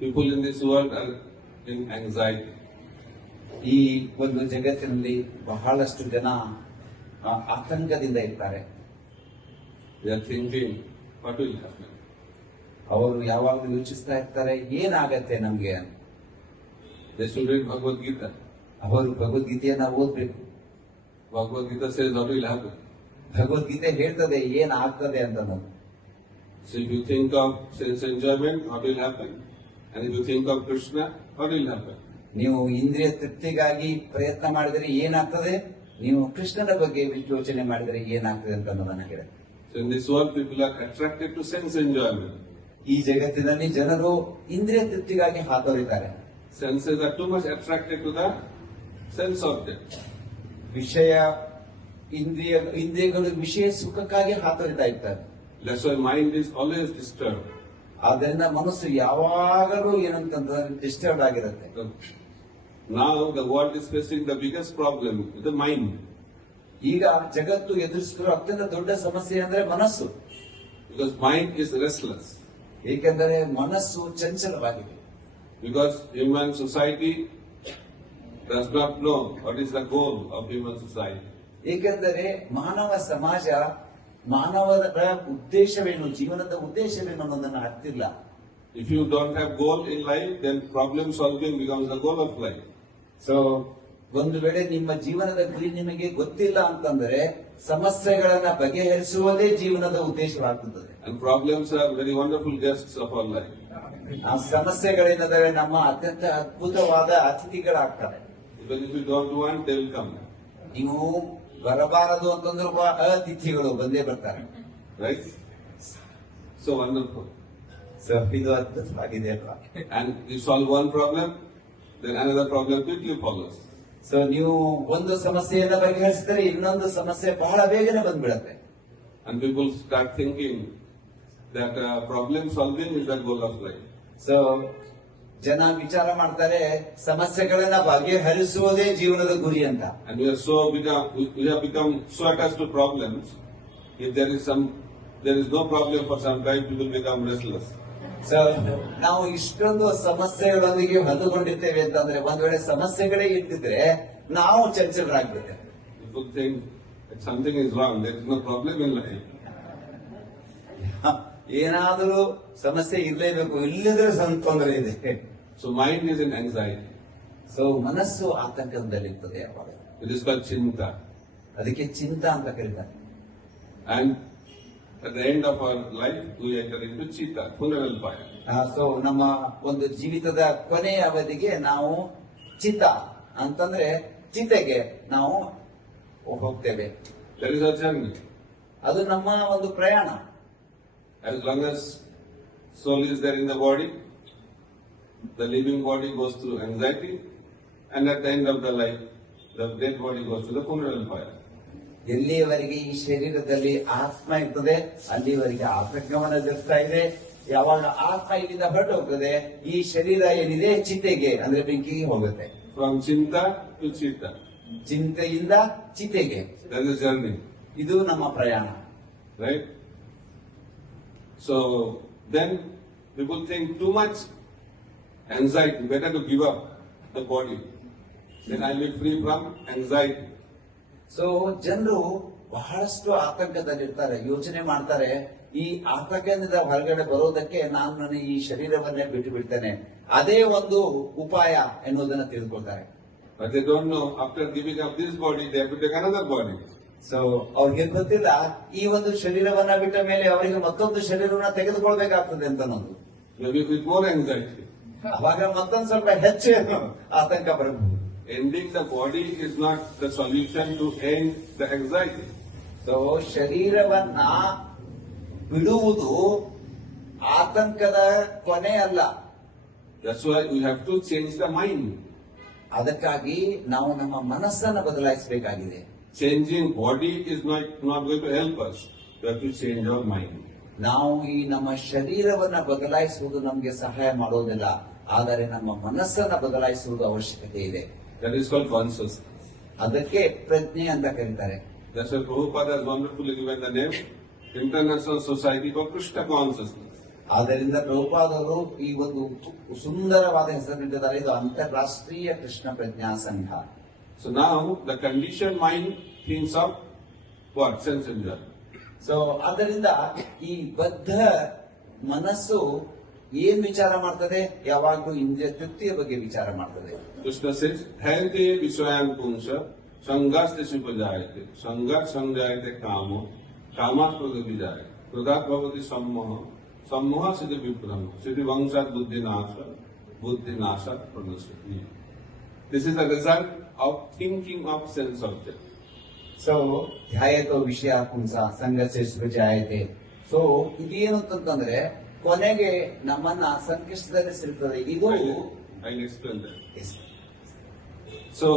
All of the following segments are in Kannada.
People in this world are in anxiety. ಈ ಒಂದು ಜಗತ್ತಿನಲ್ಲಿ ಬಹಳಷ್ಟು ಜನ ಆತಂಕದಿಂದ ಇರ್ತಾರೆ. They are thinking, what will happen? ಅವರು ಯಾವಾಗಲೂ ಯೋಚಿಸ್ತಾ ಇರ್ತಾರೆ, ಏನಾಗತ್ತೆ ನಮ್ಗೆ ಅಂತ. They should read Bhagavad Gita. ಅವರು ಭಗವದ್ಗೀತೆಯನ್ನ ಓದ್ಬೇಕು. Bhagavad Gita says what will happen. Bhagavad Gita ಹೇಳ್ತದೆ ಏನಾಗ್ತದೆ ಅಂತ. So if you think of sense enjoyment, what will happen? And if you think of Krishna, what will happen? ನೀವು ಇಂದ್ರಿಯ ತೃಪ್ತಿಗಾಗಿ ಪ್ರಯತ್ನ ಮಾಡಿದರೆ ಏನಾಗ್ತದೆ, ನೀವು ಕೃಷ್ಣನ ಬಗ್ಗೆ ಯೋಚನೆ ಮಾಡಿದರೆ ಏನಾಗ್ತದೆ ಅಂತ ಅನ್ನೋದನ್ನ ಹೇಳುತ್ತೆ. So in this world, people are attracted to sense enjoyment. ಈ ಜಗತ್ತಿನಲ್ಲಿ ಜನರು ಇಂದ್ರಿಯ ತೃಪ್ತಿಗಾಗಿ ಹಾತೊರಿತಾರೆ. Senses are too much attracted to the sense object. ವಿಷಯ ಇಂದ್ರಿಯಗಳು ವಿಷಯ ಸುಖಕ್ಕಾಗಿ ಹಾತೊರಿತಾ ಇರ್ತಾರೆ. That's why mind is always disturbed. ಆದ್ದರಿಂದ ಮನಸ್ಸು ಯಾವಾಗಲೂ ಏನಂತಂದ್ರೆ ಡಿಸ್ಟರ್ಬ್ ಆಗಿರುತ್ತೆ. So now the world is facing the biggest problem with the mind. ಈಗ ಜಗತ್ತು ಎದುರಿಸುತ್ತಿರುವ ಅತ್ಯಂತ ದೊಡ್ಡ ಸಮಸ್ಯೆ ಅಂದ್ರೆ ಮನಸ್ಸು. Because mind is restless. ಏಕೆಂದರೆ ಮನಸ್ಸು ಚಂಚಲವಾಗಿದೆ. Because human society does not know what is the goal of human society. ಏಕೆಂದರೆ ಮಾನವ ಸಮಾಜ ಮಾನವರ ಉದ್ದೇಶವೇನು, ಜೀವನದ ಉದ್ದೇಶವೇನು ಅನ್ನೋದನ್ನ ಅರ್ಥಿಲ್ಲ. If you don't have goal in life, then problem solving becomes the goal of life. So ಒಂದು ವೇಳೆ ನಿಮ್ಮ ಜೀವನದ ಗುರಿ ನಿಮಗೆ ಗೊತ್ತಿಲ್ಲ ಅಂತಂದ್ರೆ ಸಮಸ್ಯೆಗಳನ್ನ ಬಗೆಹರಿಸುವುದೇ ಜೀವನದ ಉದ್ದೇಶವಾಗುತ್ತದೆ. And problems are very wonderful guests of our life. ಆ ಸಮಸ್ಯೆಗಳೇನಾದರೆ ನಮ್ಮ ಅತ್ಯಂತ ಅದ್ಭುತವಾದ ಅತಿಥಿಗಳಾಗ್ತಾರೆ. Even if you don't want, they will come. ನೀವು ಬರಬಾರದು ಅಂತಂದ್ರೂ ಅತಿಥಿಗಳು ಬಂದೇ ಬರ್ತಾರೆ. Right? So wonderful. ಸೊ ಇದು ಅದ್ಭುತವಾಗಿದೆ ಅಲ್ವಾ? And you solve one problem, then another problem quickly follows. So ನೀವು ಒಂದು ಸಮಸ್ಯೆಯನ್ನ ಬಗೆಹರಿಸಿದರೆ ಇನ್ನೊಂದು ಸಮಸ್ಯೆ ಬಹಳ ಬೇಗನೆ ಬಂದ್ಬಿಡತ್ತೆ. And people start thinking that problem solving is the goal of life. So ಜನ ವಿಚಾರ ಮಾಡ್ತಾರೆ ಸಮಸ್ಯೆಗಳನ್ನ ಬಗೆಹರಿಸುವುದೇ ಜೀವನದ ಗುರಿ ಅಂತ. And we have become so attached to problems. If there is no problem for some time, people become restless. So ನಾವು ಇಷ್ಟೊಂದು ಸಮಸ್ಯೆಗಳೊಂದಿಗೆ ಹೊಂದಿಕೊಂಡಿರ್ತೇವೆ ಅಂತಂದ್ರೆ ಒಂದ್ ವೇಳೆ ಸಮಸ್ಯೆಗಳೇ ಇಟ್ಟಿದ್ರೆ ನಾವು ಚಂಚಲರಾಗ್ಬಿಡ್ತೇವೆ. People think that something is wrong. There is no problem in life. ಏನಾದರೂ ಸಮಸ್ಯೆ ಇರ್ಲೇಬೇಕು, ಇಲ್ಲದ್ರೆ ತೊಂದರೆ ಇದೆ. So mind is in anxiety. So ಮನಸ್ಸು ಆತಂಕದಲ್ಲಿರ್ತದೆ ಯಾವಾಗ. It is called chinta. ಅದಕ್ಕೆ ಚಿಂತ ಅಂತ ಕರೀತಾರೆ. And at the end of our life, we enter into chitta, funeral pyre. So ನಮ್ಮ ಒಂದು ಜೀವಿತದ ಕೊನೆಯ ಅವಧಿಗೆ ನಾವು ಚಿತ್ತ ಅಂತಂದ್ರೆ ಚಿತೆಗೆ ನಾವು ಹೋಗ್ತೇವೆ. There is a journey. ಅದು ನಮ್ಮ ಒಂದು ಪ್ರಯಾಣ. As long as soul is there in the body, the living body goes through anxiety, and at the end of the life, the dead body goes to the funeral pyre. ಎಲ್ಲಿಯವರೆಗೆ ಈ ಶರೀರದಲ್ಲಿ ಆತ್ಮ ಇರ್ತದೆ ಅಲ್ಲಿವರೆಗೆ ಆತಂಕವನ್ನ ಎದುರಿಸ್ತಾ ಇದೆ. ಯಾವಾಗ ಆತ್ಮ ಇಲ್ಲಿಂದ ಹೊರಟು ಹೋಗ್ತದೆ ಈ ಶರೀರ ಏನಿದೆ ಚಿತೆಗೆ ಅಂದ್ರೆ ಬೆಂಕಿಗೆ ಹೋಗುತ್ತೆ. From chinta to chitta. ಚಿಂತೆಯಿಂದ ಚಿತೆಗೆ. That is a journey. ಇದು ನಮ್ಮ ಪ್ರಯಾಣ. Right? So then people think too much anxiety, better to give up the body. Then I'll be free from anxiety. So ಜನರು ಬಹಳಷ್ಟು ಆತಂಕದಲ್ಲಿರ್ತಾರೆ, ಯೋಚನೆ ಮಾಡ್ತಾರೆ ಈ ಆತಂಕದಿಂದ ಹೊರಗಡೆ ಬರೋದಕ್ಕೆ ನಾನು ನನ್ನ ಈ ಶರೀರವನ್ನೇ ಬಿಟ್ಟು ಬಿಡ್ತೇನೆ, ಅದೇ ಒಂದು ಉಪಾಯ ಎನ್ನುವುದನ್ನ ತಿಳಿದುಕೊಳ್ತಾರೆ. But they don't know after giving up this body, they have to take another body. So ಅವ್ರಿಗೆ ಗೊತ್ತಿಲ್ಲ ಈ ಒಂದು ಶರೀರವನ್ನ ಬಿಟ್ಟ ಮೇಲೆ ಅವರಿಗೆ ಮತ್ತೊಂದು ಶರೀರವನ್ನ ತೆಗೆದುಕೊಳ್ಬೇಕಾಗ್ತದೆ ಅಂತ ಅನ್ನೋದು. Maybe with more anxiety. ಅವಾಗ ಮತ್ತೊಂದು ಸ್ವಲ್ಪ ಹೆಚ್ಚು ಆತಂಕ ಬರಬಹುದು. Ending the body is not the solution to end the anxiety. So ಶರೀರವನ್ನ ಬಿಡುವುದು ಆತಂಕದ ಕೊನೆ ಅಲ್ಲ. That's why we have to change the mind. ಅದಕ್ಕಾಗಿ ನಾವು ನಮ್ಮ ಮನಸ್ಸನ್ನು ಬದಲಾಯಿಸಬೇಕಾಗಿದೆ. Changing body is not going to help us. We have to change our mind. ನಾವು ಈ ನಮ್ಮ ಶರೀರವನ್ನ ಬದಲಾಯಿಸುವುದು ನಮಗೆ ಸಹಾಯ ಮಾಡೋದಿಲ್ಲ, ಆದರೆ ನಮ್ಮ ಮನಸ್ಸನ್ನ ಬದಲಾಯಿಸುವುದು ಅವಶ್ಯಕತೆ ಇದೆ. That is called consciousness. ಅದಕ್ಕೆ ಪ್ರಜ್ಞೆ ಅಂತ ಕರೀತಾರೆ. That's why Prabhupada has wonderfully given the name International Society for Krishna Consciousness. ಆದ್ದರಿಂದ ಪ್ರಭುಪಾದವರು ಈ ಒಂದು ಸುಂದರವಾದ ಹೆಸರಿಟ್ಟಿದ್ದಾರೆ, ಇದು ಅಂತಾರಾಷ್ಟ್ರೀಯ ಕೃಷ್ಣ ಪ್ರಜ್ಞಾ ಸಂಘ. So now the conditioned mind thinks of what? Sense enjoyment. So ಆದ್ದರಿಂದ ಈ ಬದ್ಧ ಮನಸ್ಸು ಏನ್ ವಿಚಾರ ಮಾಡ್ತದೆ? ಯಾವಾಗ್ಲೂ ಇಂದ್ರಿಯ ತೃಪ್ತಿಯ ಬಗ್ಗೆ ವಿಚಾರ ಮಾಡ್ತದೆ. Krishna says, "Dhayate viswayan punsa, sangaste supajayate, sangat sanjayate kamo, kamat pradabhijayate, pradat bhavati sammoha, sammoha siddhi viprama, siddhi vangshat buddhi nashat pranasati." This is the result of thinking of sense object. So ಧ್ಯಾಯತೋ ವಿಷಯ ಪುಂಸ ಸಂಘರ್ಷ ಜಾಯತೆ. ಸೊ ಇದೇನು ಅಂತಂದ್ರೆ ಕೊನೆಗೆ ನಮ್ಮನ್ನ ಸಂಕಷ್ಟದಲ್ಲಿ ಸಿಗ್ತದೆ. ಇದು I'll explain that. Yes. So,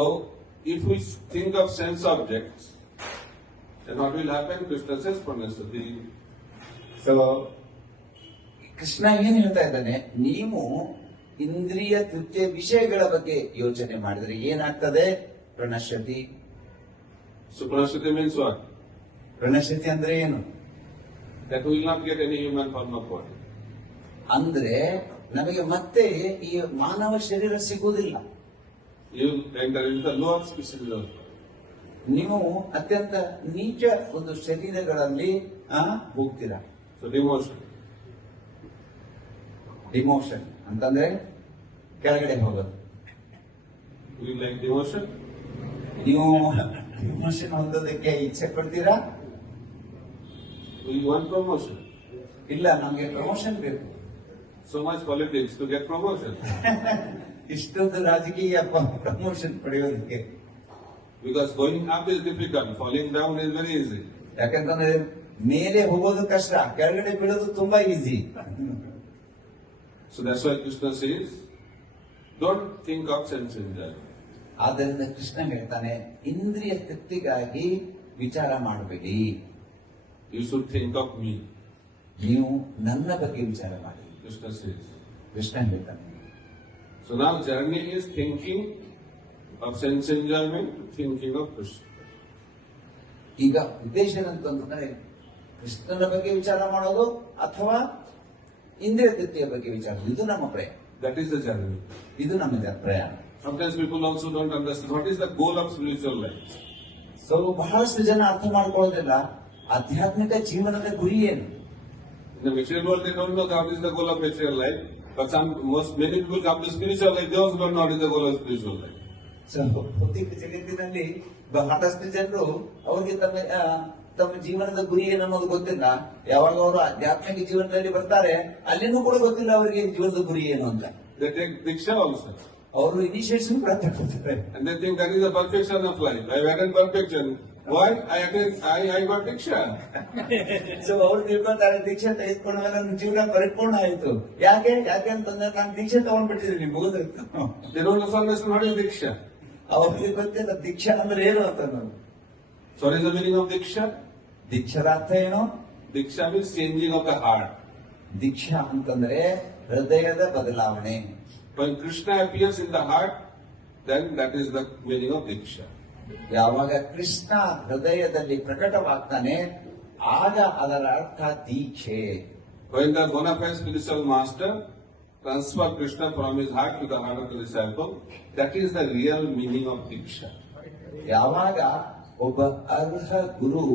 if we think of sense objects, then what will happen? Krishna says, Pranasati. So Krishna ಏನ್ ಹೇಳ್ತಾ ಇದ್ದಾನೆ? ನೀವು ಇಂದ್ರಿಯ ತೃಪ್ತಿಯ ವಿಷಯಗಳ ಬಗ್ಗೆ ಯೋಚನೆ ಮಾಡಿದ್ರೆ ಏನಾಗ್ತದೆ? ಪ್ರಣಶ್ಯತಿ. So, Pranasati means what? ಪ್ರಣಶ್ಯತಿ ಅಂದ್ರೆ ಏನು? That we will not get any human form of body. ಅಂದ್ರೆ ನಮಗೆ ಮತ್ತೆ ಈ ಮಾನವ ಶರೀರ ಸಿಗುವುದಿಲ್ಲ. You will enter into the lower species of body. ನೀವು ಅತ್ಯಂತ ನೀಚ ಒಂದು ಶರೀರಗಳಲ್ಲಿ ಹೋಗ್ತೀರಾ. So, demotion. ಡಿಮೋಷನ್ ಅಂತಂದ್ರೆ ಕೆಳಗಡೆ ಹೋಗೋದು. We like demotion? ನೀವು ಡಿಮೋಷನ್ ಹೊಂದೋದಕ್ಕೆ ಇಚ್ಛೆ ಪಡ್ತೀರಾ? We want promotion. ಇಲ್ಲ, ನಮ್ಗೆ ಪ್ರಮೋಷನ್ ಬೇಕು. So much politics to get promotion. ಇಷ್ಟೊಂದು ರಾಜಕೀಯ ಪ್ರಮೋಷನ್ ಪಡೆಯೋದಕ್ಕೆ. Because going up is difficult, falling down is very easy. ಯಾಕಂತಂದ್ರೆ ಮೇಲೆ ಹೋಗೋದು ಕಷ್ಟ, ಕೆಳಗಡೆ ಬೀಳೋದು ತುಂಬಾ easy. So that's why Krishna says, don't think of sense enjoyment. ಆದ್ದರಿಂದ ಕೃಷ್ಣ ಹೇಳ್ತಾನೆ, ಇಂದ್ರಿಯ ತೃಪ್ತಿಗಾಗಿ ವಿಚಾರ ಮಾಡಬೇಡಿ, You should think of me. ನೀವು ನನ್ನ ಬಗ್ಗೆ ವಿಚಾರ ಮಾಡಿ. Krishna says. ಕೃಷ್ಣ ಹೇಳ್ತಾನೆ. So now journey is thinking of sense enjoyment to thinking of Krishna. ಈಗ ಉದ್ದೇಶ ಏನಂತಂದ್ರೆ ಕೃಷ್ಣನ ಬಗ್ಗೆ ವಿಚಾರ ಮಾಡೋದು ಅಥವಾ ಇಂದ್ರಿಯ ತೃಪ್ತಿಯ ಬಗ್ಗೆ ವಿಚಾರ. ಇದು ನಮ್ಮ ಪ್ರಯಾಣ. That is the journey. ಇದು ನಮ್ಮ ಪ್ರಯಾಣ. Sometimes people also don't understand what is the goal of spiritual life. So ಬಹಳಷ್ಟು ಜನ ಅರ್ಥ ಮಾಡ್ಕೊಳ್ಳೋದಿಲ್ಲ ಆಧ್ಯಾತ್ಮಿಕ ಜೀವನದ ಗುರಿ ಏನು. In the material world, they don't know what is the goal of material life. But many people come to spiritual life, they also don't know what is the goal of spiritual life. So ಭೌತಿಕ ಜಗತ್ತಿನಲ್ಲಿ ಬಹಳಷ್ಟು ಜನರು ಅವ್ರಿಗೆ ತಮ್ಮ ಜೀವನದ ಗುರಿ ಏನು ಅನ್ನೋದು ಗೊತ್ತಿಲ್ಲ. ಯಾವಾಗ ಅವರು ಆಧ್ಯಾತ್ಮಿಕ ಜೀವನದಲ್ಲಿ ಬರ್ತಾರೆ, ಅಲ್ಲಿನೂ ಕೂಡ ಗೊತ್ತಿಲ್ಲ ಅವರಿಗೆ ಜೀವನದ ಗುರಿ ಏನು ಅಂತ. They take diksha also. ಅವರು ಇನಿಷಿಯೇಷನ್ ಕೂಡ ತಗೊಳ್ತಾರೆ. And they think that is the perfection of life. I have attained perfection. Why? I got diksha. So ಅವ್ರು ತಿಳ್ಕೊತಾರೆ, ದೀಕ್ಷೆ ತೆಗೆದುಕೊಂಡ ಮೇಲೆ ನನ್ನ ಜೀವನ ಪರಿಪೂರ್ಣ ಆಯ್ತು. ಯಾಕೆ ಅಂತಂದ್ರೆ ನಾನು ದೀಕ್ಷೆ ತಗೊಂಡ್ಬಿಟ್ಟಿದ್ದೀನಿ, ಮುಗಿದಿತ್ತು. They don't also understand what is diksha. ಅವ್ರಿಗೆ ಗೊತ್ತಿಲ್ಲ ದೀಕ್ಷಾ ಅಂದ್ರೆ ಏನು ಅಂತ. So what is the meaning of diksha? ದೀಕ್ಷಾದ ಅರ್ಥ ಏನು? Diksha means changing of the heart. ದೀಕ್ಷಾ ಅಂತಂದ್ರೆ ಹೃದಯದ ಬದಲಾವಣೆ. When Krishna appears in the heart, then that is the meaning of diksha. ಯಾವಾಗ ಕೃಷ್ಣ ಹೃದಯದಲ್ಲಿ ಪ್ರಕಟವಾಗ್ತಾನೆ, ಆಗ ಅದರ ಅರ್ಥ ದೀಕ್ಷೆ. When the bona fide spiritual master transfer Krishna from his heart to the heart of the disciple, that is the real meaning of diksha. ಯಾವಾಗ ಒಬ್ಬ ಅರ್ಹ ಗುರು